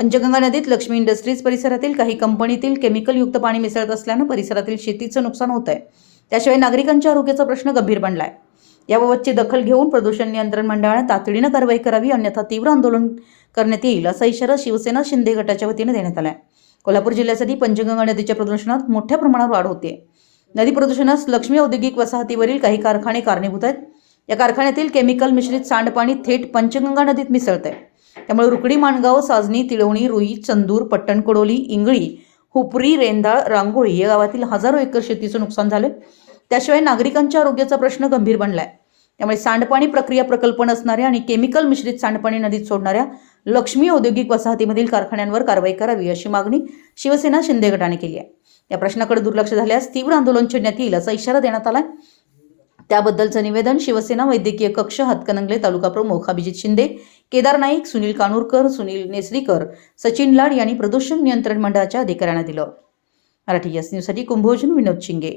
पंचगंगा नदीत लक्ष्मी इंडस्ट्रीज परिसरातील काही कंपनीतील केमिकलयुक्त पाणी मिसळत असल्यानं परिसरातील शेतीचं नुकसान होत आहे त्याशिवाय नागरिकांच्या आरोग्याचा प्रश्न गंभीर बनला आहे याबाबतची दखल घेऊन प्रदूषण नियंत्रण मंडळानं तातडीनं कारवाई करावी अन्यथा तीव्र आंदोलन करण्यात येईल असा इशारा शिवसेना शिंदे गटाच्या वतीनं देण्यात आला आहे कोल्हापूर जिल्ह्यासाठी पंचगंगा नदीच्या प्रदूषणात मोठ्या प्रमाणावर वाढ होते नदी प्रदूषणास लक्ष्मी औद्योगिक वसाहतीवरील काही कारखाने कारणीभूत आहेत. या कारखान्यातील केमिकल मिश्रित सांडपाणी थेट पंचगंगा नदीत मिसळत आहे त्यामुळे रुकडी माणगाव साजनी तिळवणी रुई चंदूर पट्टणकोडोली इंगळी हुपरी रेंदाळ रांगोळी या गावातील हजारो एकर शेतीचं नुकसान झालं त्याशिवाय नागरिकांच्या आरोग्याचा प्रश्न गंभीर बनलाय. त्यामुळे सांडपाणी प्रक्रिया प्रकल्प नसणाऱ्या आणि केमिकल मिश्रित सांडपाणी नदीत सोडणाऱ्या लक्ष्मी औद्योगिक वसाहतीमधील कारखान्यांवर कारवाई करावी अशी मागणी शिवसेना शिंदे गटाने केली आहे. या प्रश्नाकडे दुर्लक्ष झाल्यास तीव्र आंदोलन छेडण्यात येईल असा इशारा देण्यात आलाय. त्याबद्दलचं निवेदन शिवसेना वैद्यकीय कक्ष हातकणंगले तालुका प्रमुख अभिजित शिंदे केदार नाईक सुनील कानूरकर सुनील नेसरीकर सचिन लाड यांनी प्रदूषण नियंत्रण मंडळाच्या अधिकाऱ्यांना दिलं. मराठी यस न्यूजसाठी कुंभोजन विनोद शिंगे.